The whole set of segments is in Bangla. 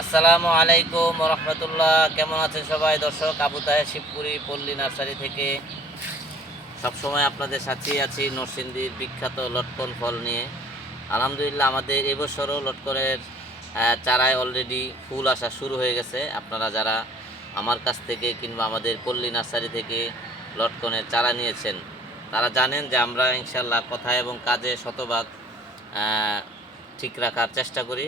আসসালামু আলাইকুম রহমতুল্লাহ। কেমন আছেন সবাই? দর্শক, আবু তাহের শিবপুরি পল্লী নার্সারি থেকে। সবসময় আপনাদের সাথেই আছি নরসিংদীর বিখ্যাত লটকন ফল নিয়ে। আলহামদুলিল্লাহ, আমাদের এবছরও লটকনের চারায় অলরেডি ফুল আসা শুরু হয়ে গেছে। আপনারা যারা আমার কাছ থেকে কিংবা আমাদের পল্লী নার্সারি থেকে লটকনের চারা নিয়েছেন, তারা জানেন যে আমরা ইনশাল্লাহ কথা এবং কাজে শতভাগ ঠিক রাখার চেষ্টা করি।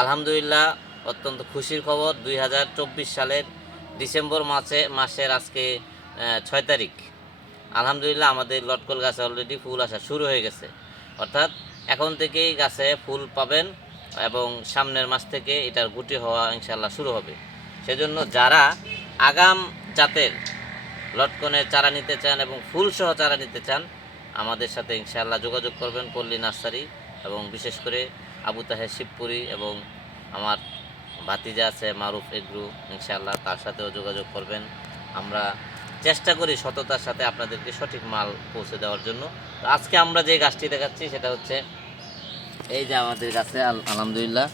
আলহামদুলিল্লাহ অত্যন্ত খুশির খবর, দুই হাজার চব্বিশ সালের ডিসেম্বর মাসে, মাসের আজকে ছয় তারিখ। আলহামদুলিল্লাহ আমাদের লটকল গাছে অলরেডি ফুল আসা শুরু হয়ে গেছে। অর্থাৎ এখন থেকেই গাছে ফুল পাবেন এবং সামনের মাস থেকে এটার গুটি হওয়া ইনশাল্লাহ শুরু হবে। সেজন্য যারা আগাম জাতের লটকনের চারা নিতে চান এবং ফুলসহ চারা নিতে চান, আমাদের সাথে ইনশাল্লাহ যোগাযোগ করবেন পল্লী নার্সারি এবং বিশেষ করে আবু তাহের শিবপুরি এবং আমার ভাতিজা আছে, মারুফ এগ্রু, ইনশাআল্লাহ তার সাথেও যোগাযোগ করবেন। আমরা চেষ্টা করি সততার সাথে আপনাদেরকে সঠিক মাল পৌঁছে দেওয়ার জন্য। আজকে আমরা যে গাছটি দেখাচ্ছি, সেটা হচ্ছে এই যে আমাদের আল- আলহামদুলিল্লাহ,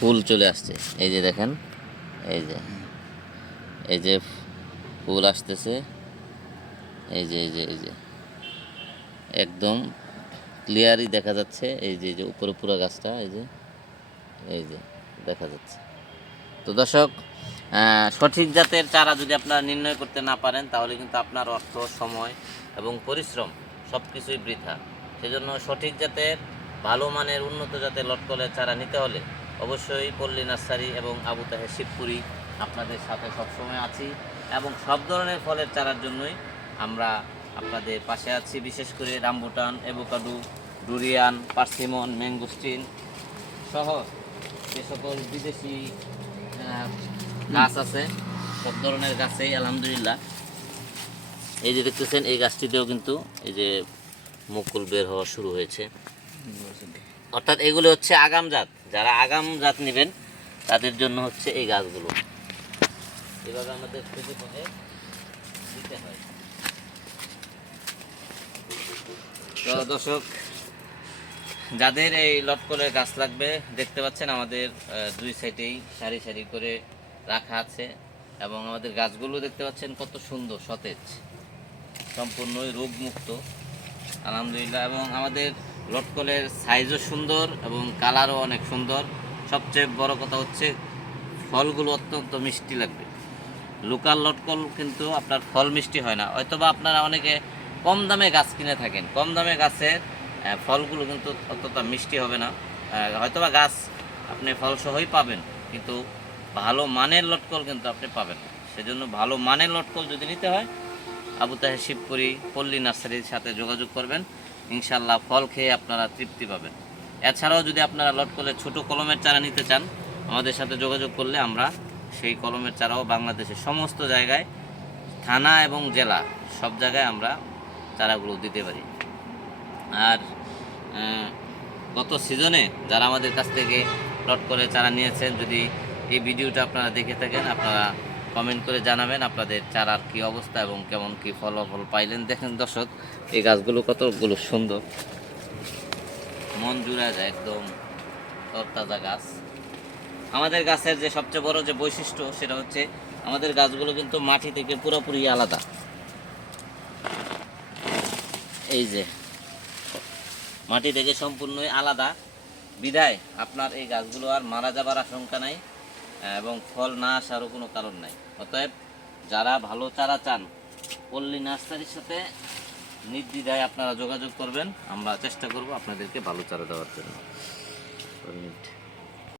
ফুল চলে আসছে। এই যে দেখেন, এই যে এই যে ফুল আসতেছে। এই যে এই যে এই যে, একদম ক্লিয়ারই দেখা যাচ্ছে। এই যে এই যে উপরে পুরো গাছটা, এই যে এই যে, দেখা যাচ্ছে। তো দর্শক সঠিক জাতের চারা যদি আপনারা নির্ণয় করতে না পারেন, তাহলে কিন্তু আপনার অর্থ, সময় এবং পরিশ্রম সব কিছুই বৃথা। সেজন্য সঠিক জাতের, ভালো মানের, উন্নত জাতের লটকলের চারা নিতে হলে অবশ্যই পল্লী নার্সারি এবং আবু তাহে শিবপুরি আপনাদের সাথে সবসময় আছি এবং সব ধরনের ফলের চারার জন্যই আমরা আপনাদের পাশে আছি, বিশেষ করে rambutan avocado durian, persimmon, mangosteen সহ যে সকল বিদেশি গাছ আছে, সব ধরনের গাছেই, আলহামদুলিল্লাহ। এই যে দেখতেছেন, এই গাছটিতেও কিন্তু এই যে মুকুল বের হওয়া শুরু হয়েছে। অর্থাৎ এগুলো হচ্ছে আগাম জাত। যারা আগাম জাত নেবেন, তাদের জন্য হচ্ছে এই গাছগুলো। এভাবে আমাদের খুঁজে খুঁজে দিতে হয়। দর্শক যাদের এই লটকলের গাছ লাগবে, দেখতে পাচ্ছেন আমাদের দুই সাইডেই সারি সারি করে রাখা আছে এবং আমাদের গাছগুলো দেখতে পাচ্ছেন কত সুন্দর, সতেজ, সম্পূর্ণই রোগমুক্ত, আলহামদুলিল্লাহ। এবং আমাদের লটকলের সাইজও সুন্দর এবং কালারও অনেক সুন্দর। সবচেয়ে বড় কথা হচ্ছে, ফলগুলো অত্যন্ত মিষ্টি লাগবে। লোকাল লটকল কিন্তু আপনার ফল মিষ্টি হয় না। হয়তোবা আপনারা অনেকে কম দামে গাছ কিনে থাকেন। কম দামে গাছের ফলগুলো কিন্তু অতটা মিষ্টি হবে না। হয়তোবা গাছ আপনি ফলসহই পাবেন, কিন্তু ভালো মানের লটকল কিন্তু আপনি পাবেন সেজন্য ভালো মানের লটকল যদি নিতে হয়, আবু তাহের শিবপুরি পল্লী নার্সারির সাথে যোগাযোগ করবেন। ইনশাল্লাহ ফল খেয়ে আপনারা তৃপ্তি পাবেন। এছাড়াও যদি আপনারা লটকলের ছোট কলমের চারা নিতে চান, আমাদের সাথে যোগাযোগ করলে আমরা সেই কলমের চারাও বাংলাদেশের সমস্ত জায়গায়, থানা এবং জেলা সব জায়গায় আমরা চারাগুলো দিতে পারি। আর গত সিজনে যারা আমাদের কাছ থেকে লট করে চারা নিয়েছেন, যদি এই ভিডিওটা আপনারা দেখে থাকেন, আপনারা কমেন্ট করে জানাবেন আপনাদের চারার কি অবস্থা এবং কেমন কি ফলাফল পাইলেন। দেখেন দর্শক, এই গাছগুলো কতগুলো সুন্দর। মন জুড়ে যায় একদম তরতাজা গাছ। আমাদের গাছের যে সবচেয়ে বড় যে বৈশিষ্ট্য, সেটা হচ্ছে আমাদের গাছগুলো কিন্তু মাটি থেকে পুরোপুরি আলাদা। এই যে মাটি থেকে সম্পূর্ণই আলাদা। বিদায়, আপনার এই গাছগুলো আর মারা যাবার আশঙ্কা নাই এবং ফল না আসারও কোনো কারণ নাই। অতএব যারা ভালো চারা চান, পল্লী নার্সারির সাথে নির্দ্বিধায় আপনারা যোগাযোগ করবেন। আমরা চেষ্টা করব আপনাদেরকে ভালো চারা দেওয়ার জন্য।